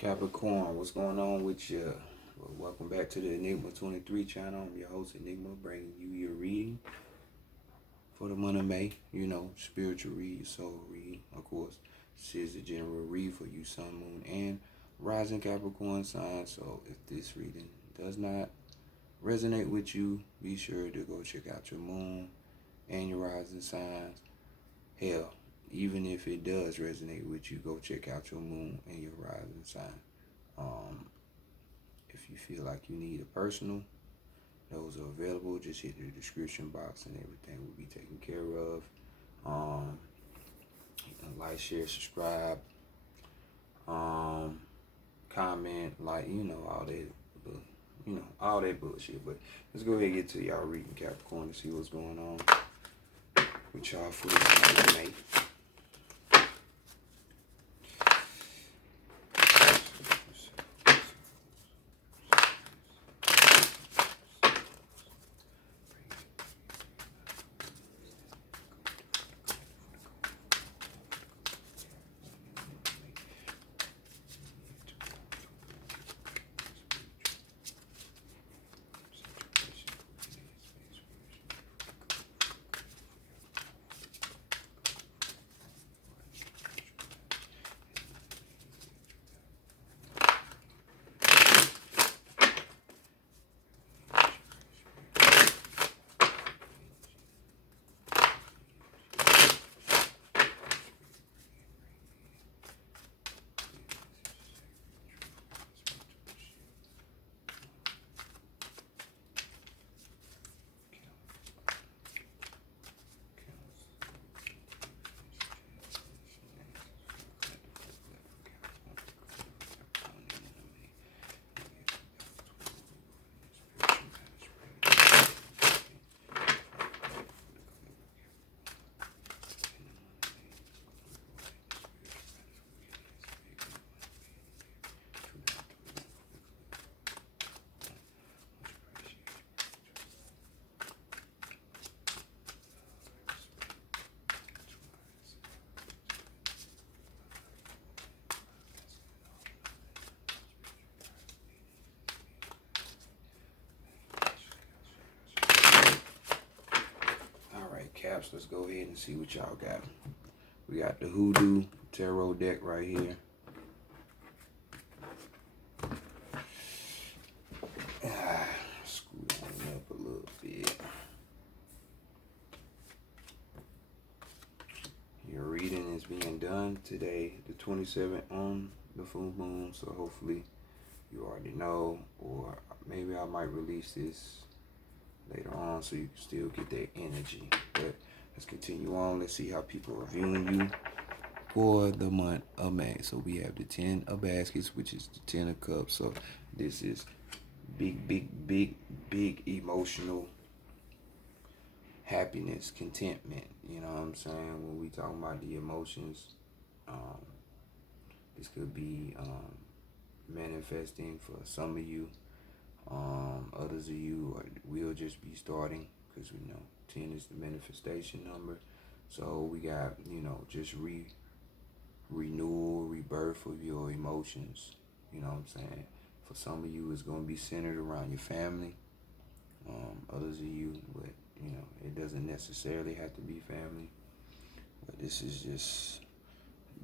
Capricorn, what's going on with you? Well, welcome back to the Enigma 23 channel. I'm your host, Enigma, bringing you your reading for the month of May. You know, spiritual read, soul read. Of course, this is a general read for you, Sun, Moon, and Rising Capricorn sign. So if this reading does not resonate with you, be sure to go check out your Moon and your Rising signs. Hell, even if it does resonate with you, go check out your Moon and your Rising sign. If you feel like you need a personal, those are available. Just hit the description box and everything will be taken care of. Like, share, subscribe, comment, all that bullshit. But let's go ahead and get to y'all reading Capricorn and see what's going on with y'all for this month of May. Caps, let's go ahead and see what y'all got. We got the Hoodoo Tarot deck right here. Scoot on up a little bit. Your reading is being done today, the 27th on the full moon, so hopefully you already know, or maybe I might release this later on so you can still get that energy. But let's continue on. Let's see how people are viewing you for the month of May. So we have the 10 of baskets, which is the 10 of cups. So this is big emotional happiness, contentment. You know what I'm saying? When we talk about the emotions, this could be manifesting for some of you. Others of you will just be starting, because we know 10 is the manifestation number. So we got, just renewal, rebirth of your emotions. You know what I'm saying? For some of you, it's going to be centered around your family. Others of you, but it doesn't necessarily have to be family. But this is just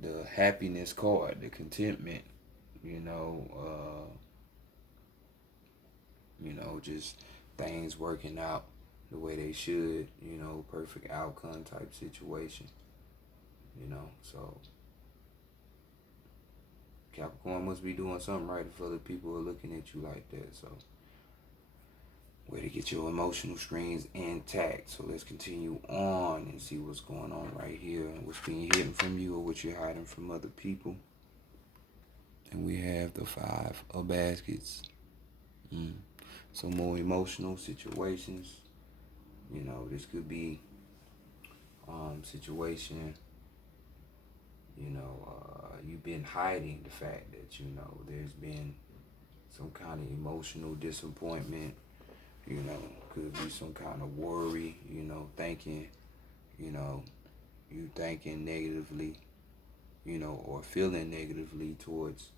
the happiness card, the contentment, just things working out the way they should, perfect outcome type situation, so Capricorn must be doing something right if other people are looking at you like that. So way to get your emotional strings intact. So let's continue on and see what's going on right here and what's being hidden from you or what you're hiding from other people. And we have the 5 of baskets. So more emotional situations. This could be situation, you've been hiding the fact that, there's been some kind of emotional disappointment, could be some kind of worry, thinking, you thinking negatively, or feeling negatively towards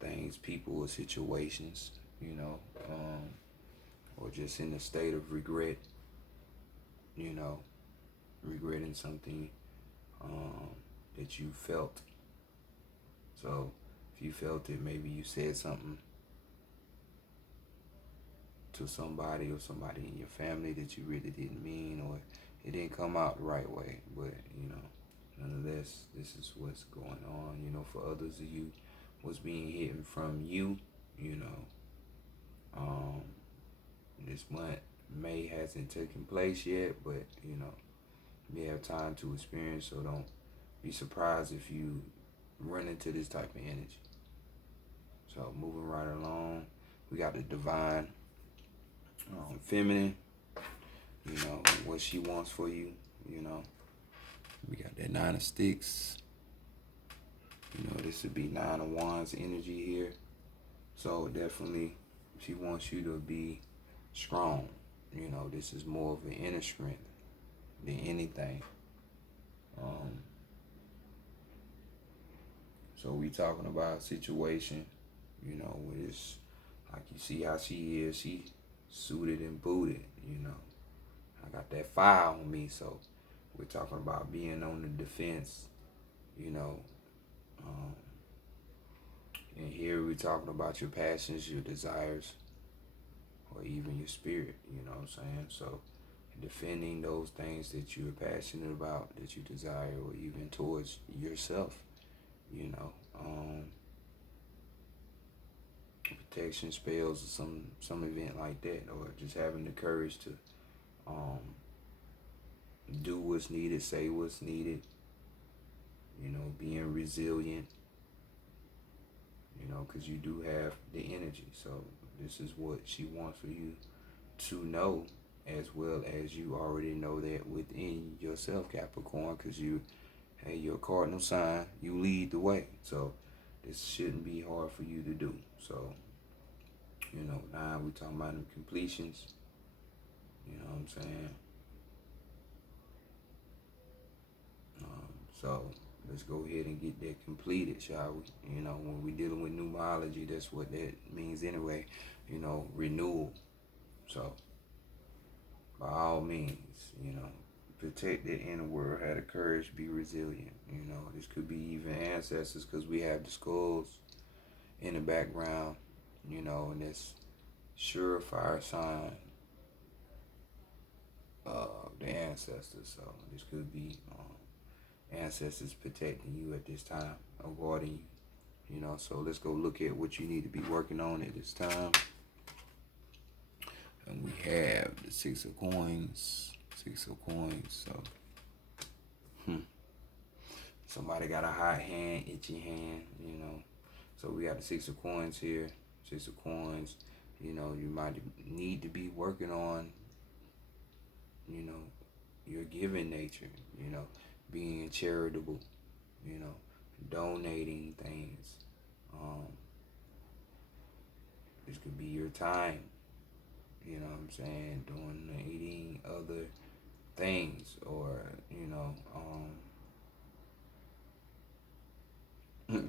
things, people, or situations, or just in a state of regret, regretting something that you felt. So if you felt it, maybe you said something to somebody or somebody in your family that you really didn't mean, or it didn't come out the right way. But, nonetheless, this is what's going on. For others of you, what's being hidden from you, this month, May hasn't taken place yet, but, you have time to experience, so don't be surprised if you run into this type of energy. So moving right along, we got the divine feminine, what she wants for you, we got that 9 of sticks, this would be 9 of wands energy here. So definitely she wants you to be strong. This is more of an inner strength than anything. So we talking about a situation, where it's like you see how she is. She suited and booted, I got that fire on me, so we're talking about being on the defense, and here we're talking about your passions, your desires, or even your spirit, what I'm saying? So defending those things that you're passionate about, that you desire, or even towards yourself, protection spells or some event like that, or just having the courage to do what's needed, say what's needed, being resilient, because you do have the energy. So this is what she wants for you to know, as well as you already know that within yourself, Capricorn, because you're a cardinal sign, you lead the way. So this shouldn't be hard for you to do. So, now we're talking about the completions, what I'm saying? So let's go ahead and get that completed, shall we? When we're dealing with numerology, that's what that means anyway, renewal. So by all means, protect that inner world, have the courage, be resilient. This could be even ancestors, because we have the skulls in the background, and that's surefire sign of the ancestors. So this could be ancestors protecting you at this time, or guarding you. So let's go look at what you need to be working on at this time. And we have the 6 of coins. So somebody got a hot hand, itchy hand, So we got the 6 of coins here. 6 of coins, you might need to be working on, your giving nature, being charitable, donating things. This could be your time, what I'm saying, donating other things, or,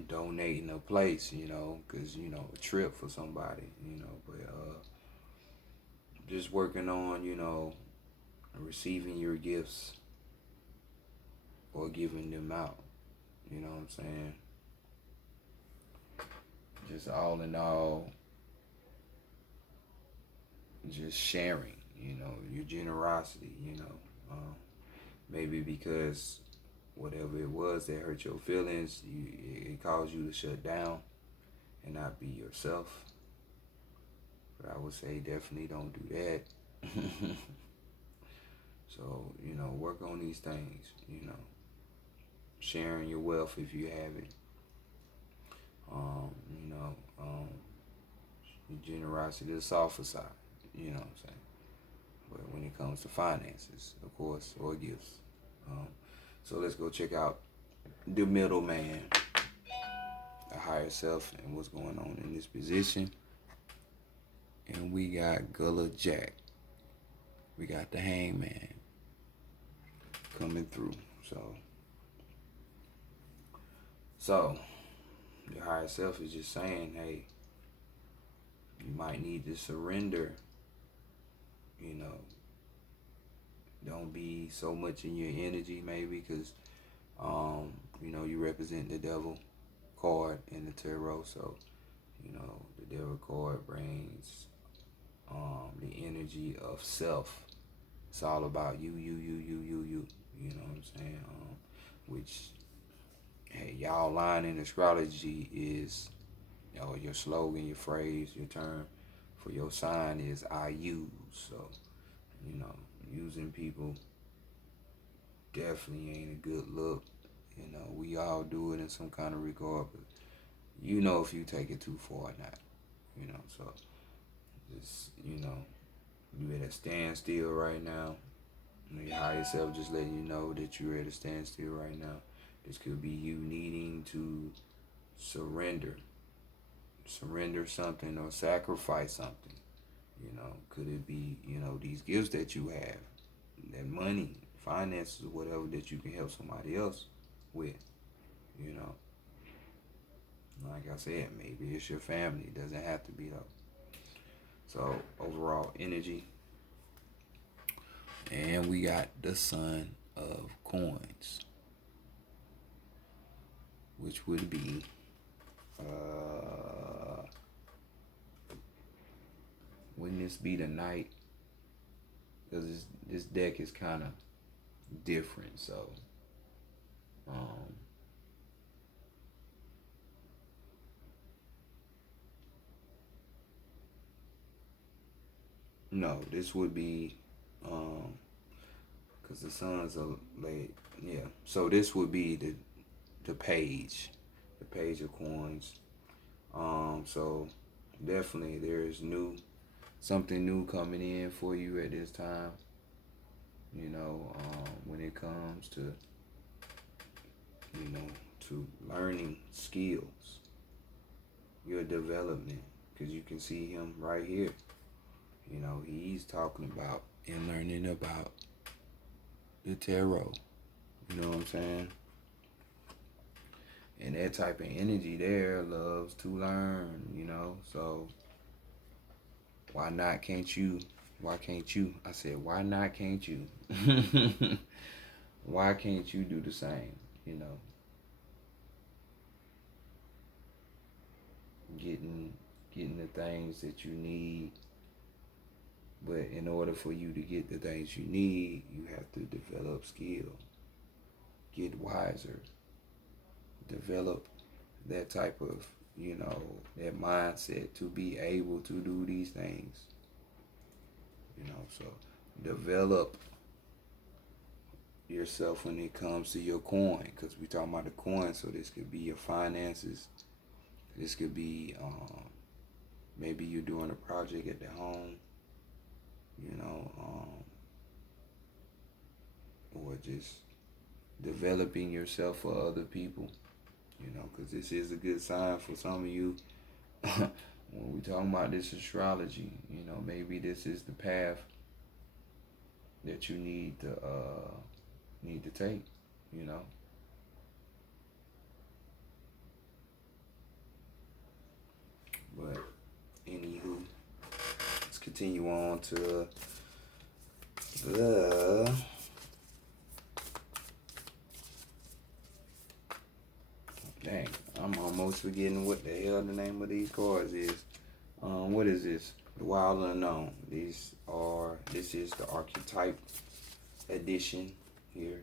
donating a place, because, a trip for somebody, but just working on, receiving your gifts or giving them out, what I'm saying? Just all in all, just sharing, your generosity, maybe because whatever it was that hurt your feelings, it caused you to shut down and not be yourself. But I would say definitely don't do that. So, work on these things, sharing your wealth if you have it. Your generosity, the softer side, what I'm saying? But when it comes to finances, of course, or gifts. So let's go check out the middleman, the higher self, and what's going on in this position. And we got Gullah Jack. We got the Hangman coming through. So Your higher self is just saying, hey, you might need to surrender. You know, don't be so much in your energy, maybe, because you know, you represent the devil card in the tarot. So, you know, the devil card brings the energy of self. It's all about you. You know what I'm saying? Which, hey, y'all line in astrology is, you know, your slogan, your phrase, your term for your sign is I use. So, you know, using people definitely ain't a good look. You know, we all do it in some kind of regard, but you know if you take it too far or not. You know, so just, you know, you at a standstill right now. You know, your higher self just letting you know that you're at a standstill right now. This could be you needing to surrender something or sacrifice something. You know, could it be, you know, these gifts that you have, that money, finances, or whatever that you can help somebody else with, you know. Like I said, maybe it's your family. It doesn't have to be though. So overall energy. And we got the Son of Coins, which would be wouldn't this be the Knight? Because this deck is kind of different. So no, this would be because the Suns are late. Yeah, so this would be the page of coins. So definitely there's something new coming in for you at this time. You know, when it comes to, you know, to learning skills, your development, because you can see him right here. You know, he's talking about and learning about the tarot. You know what I'm saying? And that type of energy there loves to learn, you know. So why not can't you? Why can't you? I said, why not can't you? Why can't you do the same, you know? Getting the things that you need. But in order for you to get the things you need, you have to develop skill. Get wiser. Develop that type of, you know, that mindset to be able to do these things. You know, so develop yourself when it comes to your coin, because we talking about the coin. So this could be your finances. This could be maybe you're doing a project at the home, you know, or just developing yourself for other people, you know, because this is a good sign for some of you. When we talking about this astrology, you know, maybe this is the path that you need to take, you know. But anywho, let's continue on to the dang, I'm almost forgetting what the hell the name of these cards is. What is this? The Wild Unknown. This is the archetype edition here.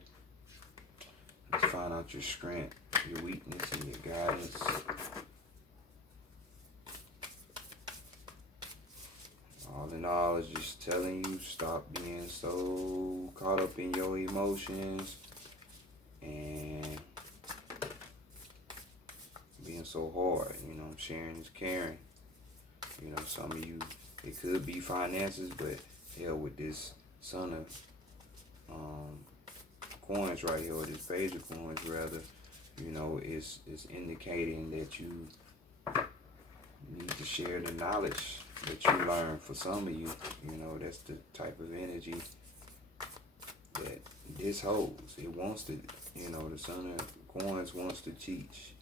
Let's find out your strength, your weakness, and your guidance. All in all, it's just telling you, stop being so caught up in your emotions and being so hard. You know, sharing is caring. You know, some of you, it could be finances, but hell, with this Son of Coins right here, or this Page of Coins rather, you know, it's indicating that you need to share the knowledge that you learn. For some of you, you know, that's the type of energy that this holds. It wants to, you know, the Son of Coins wants to teach.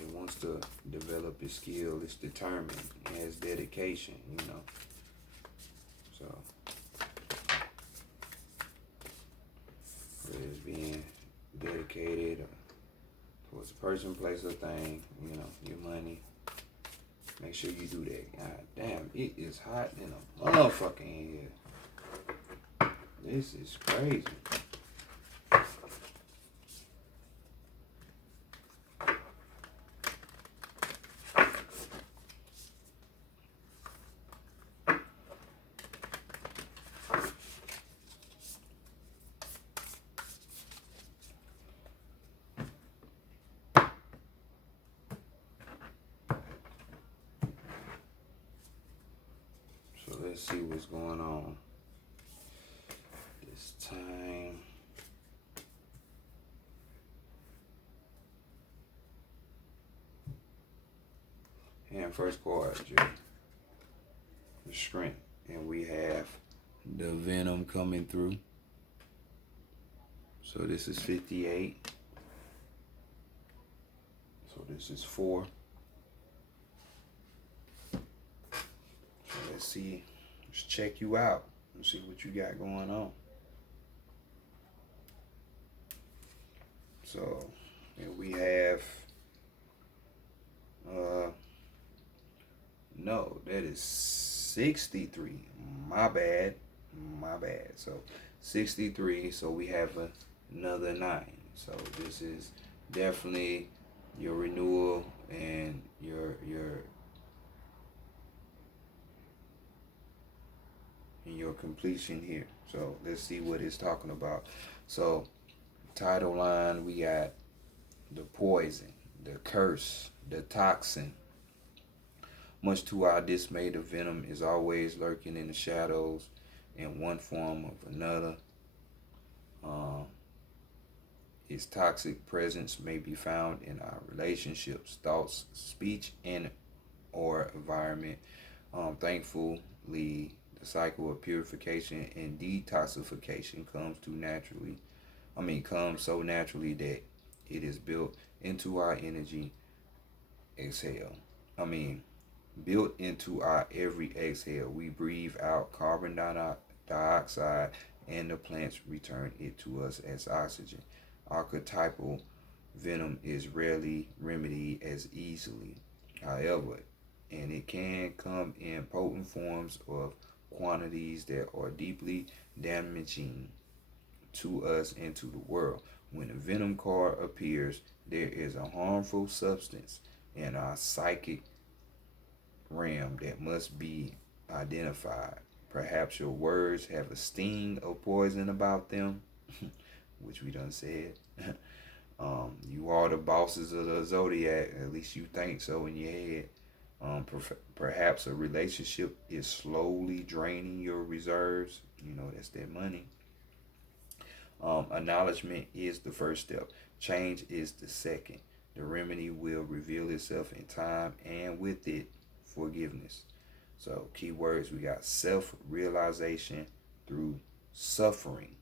It wants to develop its skill. It's determined. It has dedication, you know. So, whether it's being dedicated towards a person, place, or thing, you know, your money. Make sure you do that. God damn, it is hot in a motherfucking here. This is crazy. So let's see what's going on this time. And first card, the strength. And we have the venom coming through. So this is 58. So this is 4. So let's see. Let's check you out and see what you got going on. So and we have no, that is 63. My bad. So 63. So we have another 9. So this is definitely your renewal and your completion here. So let's see what it's talking about. So title line, we got the poison, the curse, the toxin. Much to our dismay, the venom is always lurking in the shadows in one form or another. Its toxic presence may be found in our relationships, thoughts, speech, and or environment. Thankfully, the cycle of purification and detoxification comes so naturally that it is built into our energy built into our every exhale. We breathe out carbon dioxide and the plants return it to us as oxygen. Archetypal venom is rarely remedied as easily, however, and it can come in potent forms of quantities that are deeply damaging to us and to the world. When a venom card appears, there is a harmful substance in our psychic realm that must be identified. Perhaps your words have a sting of poison about them, which we done said. You are the bosses of the zodiac, at least you think so in your head. Perhaps a relationship is slowly draining your reserves. You know, that's that money. Acknowledgement is the first step. Change is the second. The remedy will reveal itself in time, and with it, forgiveness. So keywords, we got self-realization through suffering.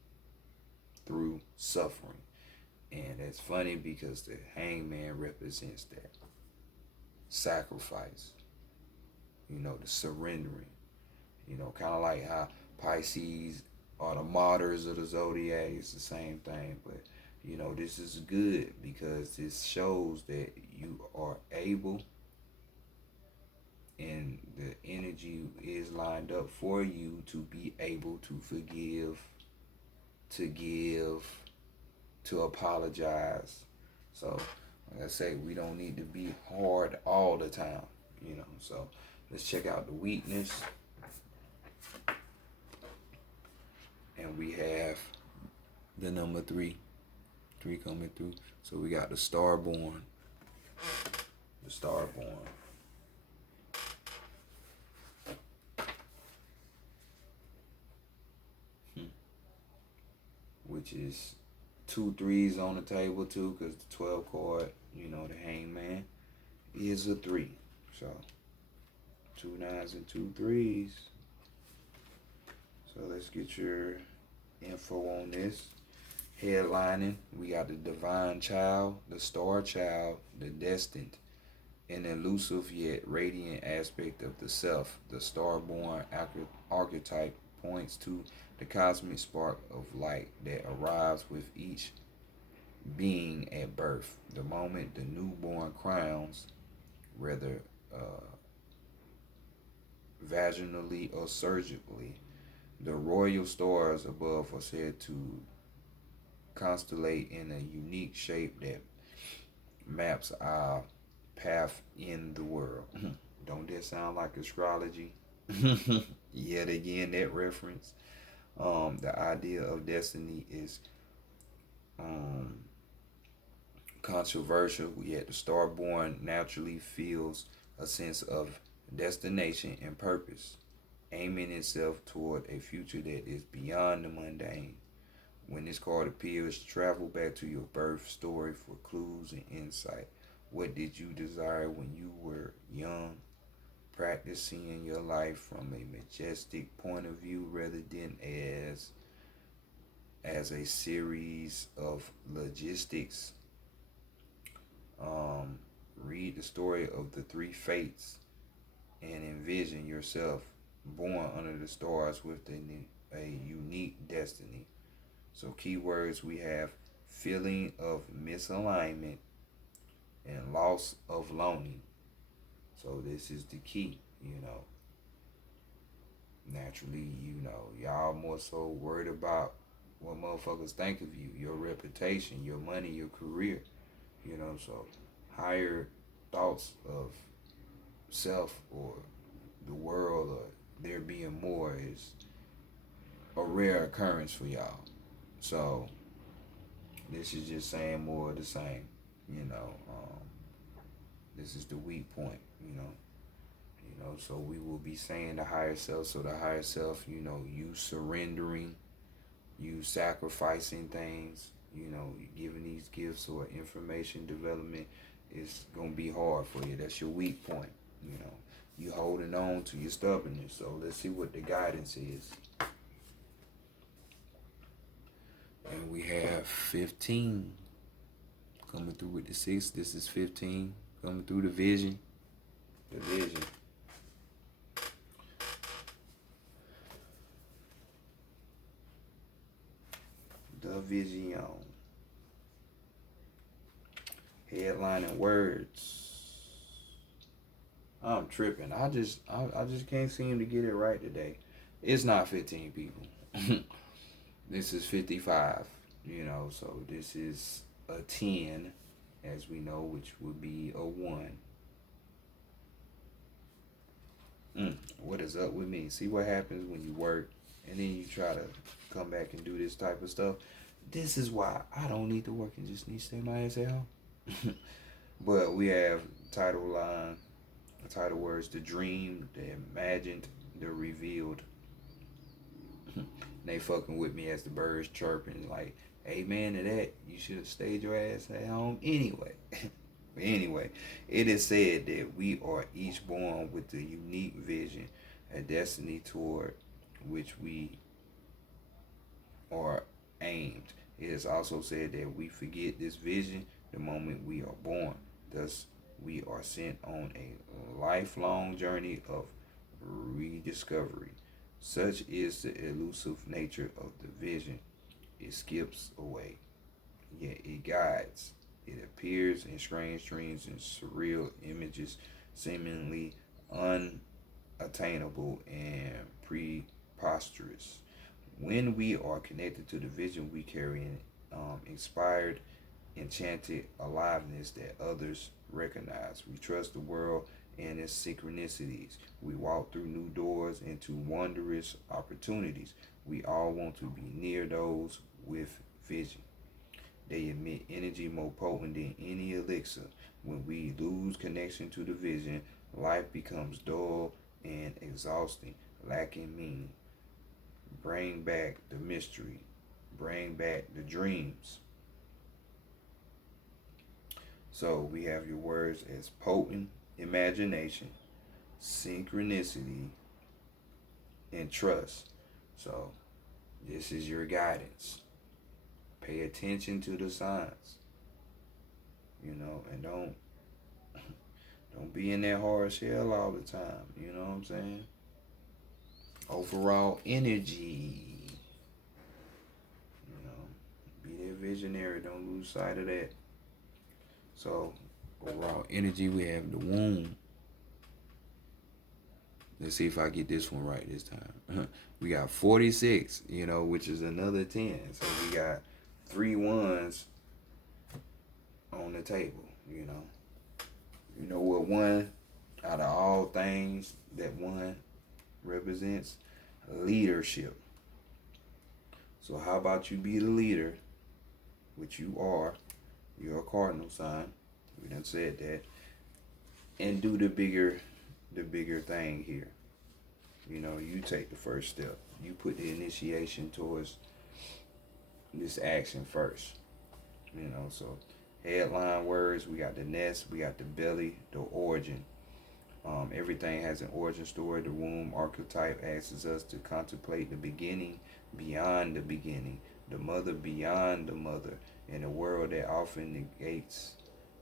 And it's funny because the hangman represents that sacrifice, you know, the surrendering, you know, kind of like how Pisces are the martyrs of the zodiac. It's the same thing, but you know, this is good because this shows that you are able and the energy is lined up for you to be able to forgive, to give, to apologize. So, like I say, we don't need to be hard all the time, you know. So, let's check out the weakness. And we have the number 3 coming through. So, we got the Starborn. The Starborn. Which is 2 3s on the table too, because the 12 card, you know, the hangman is a 3. So 2 9s and 2 3s. So let's get your info on this. Headlining, we got the divine child, the star child, the destined, an elusive yet radiant aspect of the self. The star-born archetype points to the cosmic spark of light that arrives with each being at birth. The moment the newborn crowns, whether vaginally or surgically, the royal stars above are said to constellate in a unique shape that maps our path in the world. Don't that sound like astrology? Yet again, that reference. The idea of destiny is um, controversial, yet the star-born naturally feels a sense of destination and purpose, aiming itself toward a future that is beyond the mundane. When this card appears, travel back to your birth story for clues and insight. What did you desire when you were young? Practice seeing your life from a majestic point of view rather than as a series of logistics. Read the story of the three fates and envision yourself born under the stars with a unique destiny. So keywords we have feeling of misalignment and loss of longing. So this is the key, Naturally, y'all more so worried about what motherfuckers think of you, your reputation, your money, your career, so higher thoughts of self or the world or there being more is a rare occurrence for y'all. So this is just saying more of the same, this is the weak point, so we will be saying the higher self. So the higher self, you surrendering, you sacrificing things, giving these gifts or information development is going to be hard for you. That's your weak point, you holding on to your stubbornness. So let's see what the guidance is. And we have 15 coming through with the 6. This is 15 coming through the vision. The vision. The vision. Headlining words. I'm tripping. I just can't seem to get it right today. It's not 15 people. This is 55, so this is a 10, as we know, which would be a 1. What is up with me? See what happens when you work and then you try to come back and do this type of stuff. This is why I don't need to work and just need to stay my ass at home. But we have title line, title words: the dream, the imagined, the revealed. They fucking with me as the birds chirping, like, amen to that. You should have stayed your ass at home anyway. Anyway, it is said that we are each born with a unique vision, a destiny toward which we are aimed. It is also said that we forget this vision the moment we are born. Thus, we are sent on a lifelong journey of rediscovery. Such is the elusive nature of the vision. It skips away, yet it guides. It appears in strange dreams and surreal images, seemingly unattainable and preposterous. When we are connected to the vision, we carry an inspired, enchanted aliveness that others recognize. We trust the world and its synchronicities. We walk through new doors into wondrous opportunities. We all want to be near those with vision. They emit energy more potent than any elixir. When we lose connection to the vision, life becomes dull and exhausting, lacking meaning. Bring back the mystery. Bring back the dreams. So we have your words as potent imagination, synchronicity, and trust. So this is your guidance. Pay attention to the signs, and don't Don't be in that hard shell all the time. You know what I'm saying? Overall energy. You know, be that visionary. Don't lose sight of that. So, overall energy, we have the womb. Let's see if I get this one right this time. We got 46, which is another 10. So we got 3 ones on the table, You know what one out of all things that one represents? Leadership. So how about you be the leader, which you are. You're a cardinal sign. We done said that. And do the bigger thing here. You take the first step. You put the initiation towards this action first. So headline words, we got the nest, we got the belly, the origin. Everything has an origin story. The womb archetype asks us to contemplate the beginning beyond the beginning, the mother beyond the mother, in a world that often negates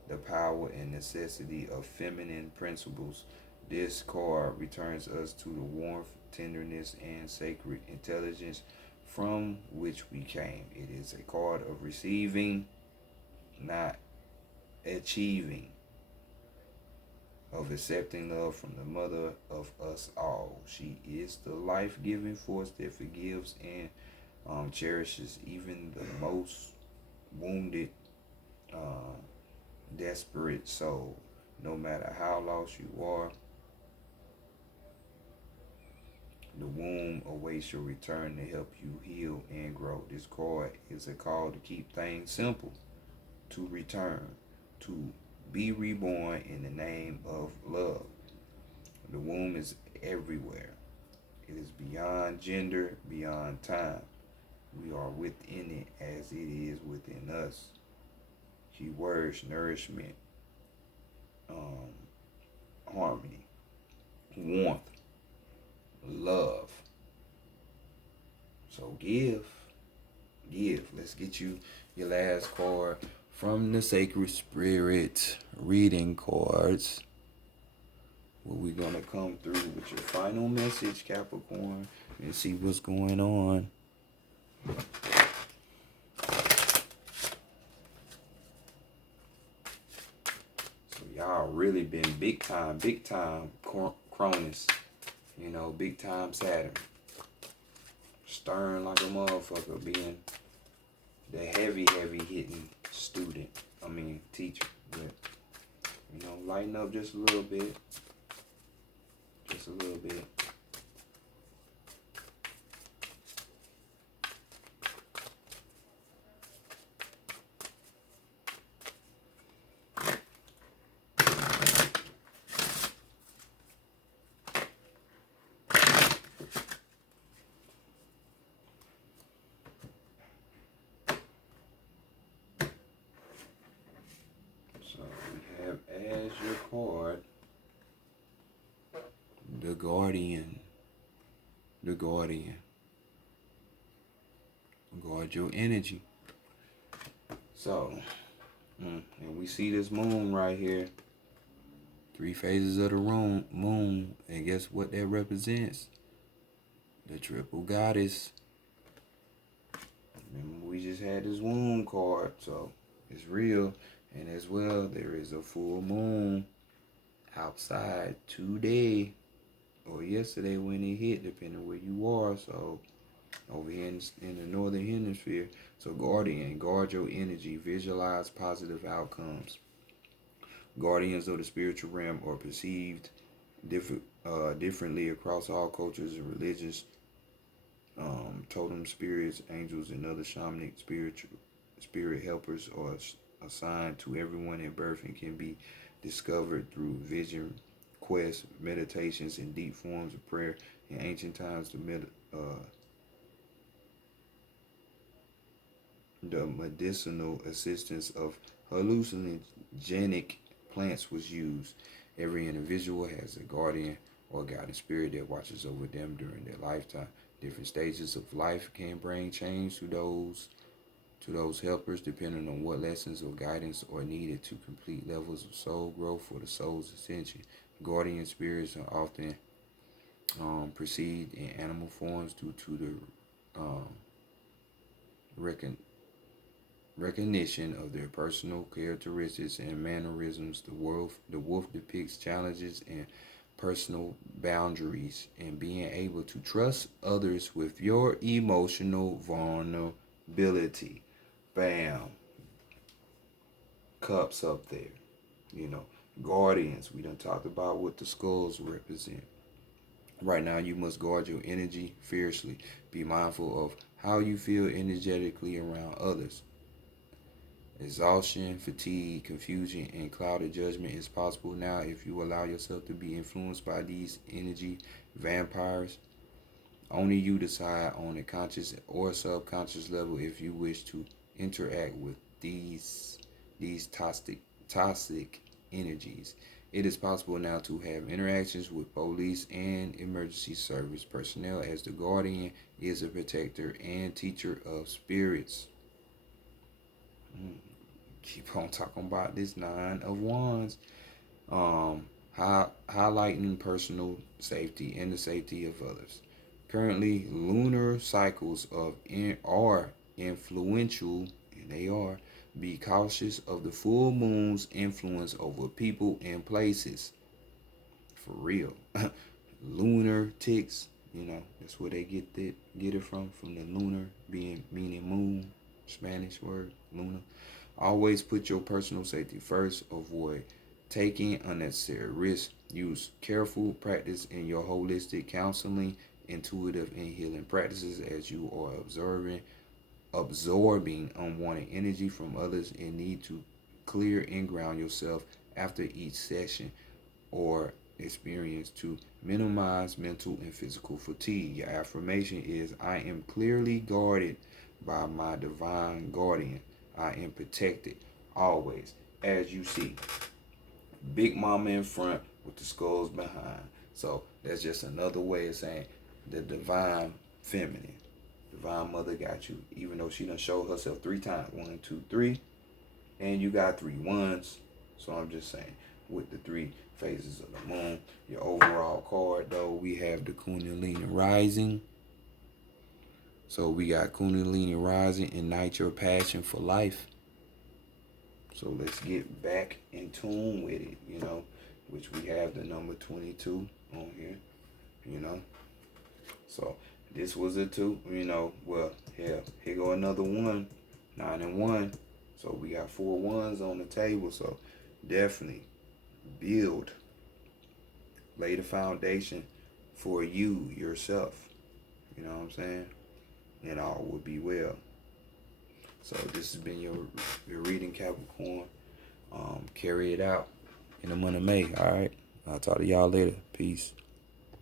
the power and necessity of feminine principles. This card returns us to the warmth, tenderness, and sacred intelligence from which we came. It is a card of receiving, not achieving, of accepting love from the mother of us all. She is the life-giving force that forgives and cherishes even the most wounded, desperate soul. No matter how lost you are, the womb awaits your return to help you heal and grow. This card is a call to keep things simple, to return, to be reborn in the name of love. The womb is everywhere. It is beyond gender, beyond time. We are within it as it is within us. Key words: nourishment, harmony, warmth, love. So give. Let's get you your last card from the Sacred Spirit reading cards. Where we're going to come through with your final message, Capricorn, and see what's going on. So y'all really been big time Cronus. Big time Saturn. Stern like a motherfucker, being the heavy hitting teacher. But, lighten up just a little bit. Just a little bit. So we have as your card the Guardian. Guard your energy. So, and we see this moon right here. 3 phases of the moon. And guess what that represents? The triple goddess. Remember, we just had this womb card, so it's real. And as well, there is a full moon outside today or yesterday when it hit, depending where you are. So over here in the northern hemisphere. So Guardian, guard your energy, visualize positive outcomes. Guardians of the spiritual realm are perceived differently across all cultures and religions. Totem spirits, angels, and other shamanic spirit helpers are assigned to everyone at birth and can be discovered through vision, quests, meditations, and deep forms of prayer. In ancient times, the medicinal assistance of hallucinogenic plants was used. Every individual has a guardian or guiding spirit that watches over them during their lifetime. Different stages of life can bring change to those to those helpers, depending on what lessons or guidance are needed to complete levels of soul growth for the soul's ascension. Guardian spirits are often proceed in animal forms due to the recognition of their personal characteristics and mannerisms. The wolf depicts challenges and personal boundaries and being able to trust others with your emotional vulnerability. Bam. Cups up there. Guardians. We done talked about what the skulls represent. Right now, you must guard your energy fiercely. Be mindful of how you feel energetically around others. Exhaustion, fatigue, confusion, and clouded judgment is possible now if you allow yourself to be influenced by these energy vampires. Only you decide on a conscious or subconscious level if you wish to interact with these toxic energies. It is possible now to have interactions with police and emergency service personnel, as the guardian is a protector and teacher of spirits. Keep on talking about this Nine of Wands. Highlighting personal safety and the safety of others. Currently, lunar cycles are influential, and they are. Be cautious of the full moon's influence over people and places. For real. Lunar ticks, that's where they get it from the lunar meaning moon, Spanish word, luna. Always put your personal safety first. Avoid taking unnecessary risks. Use careful practice in your holistic counseling, intuitive and healing practices as you are absorbing unwanted energy from others, and need to clear and ground yourself after each session or experience to minimize mental and physical fatigue. Your affirmation is, I am clearly guarded by my divine guardian. I am protected always. As you see, Big Mama in front with the skulls behind. So that's just another way of saying the divine feminine. Divine mother got you. Even though she done showed herself 3 times. 1, 2, 3. And you got 3 ones. So I'm just saying, with the 3 phases of the moon, your overall card, though, we have the Kundalini rising. So we got Kundalini rising, ignite your passion for life. So let's get back in tune with it, which we have the number 22 on here, So this was a 2, well, hell, here go another 1, 9 and 1. So we got 4 ones on the table. So definitely build, lay the foundation for you, yourself. You know what I'm saying? And all will be well. So this has been your reading, Capricorn. Carry it out in the month of May. All right. I'll talk to y'all later. Peace.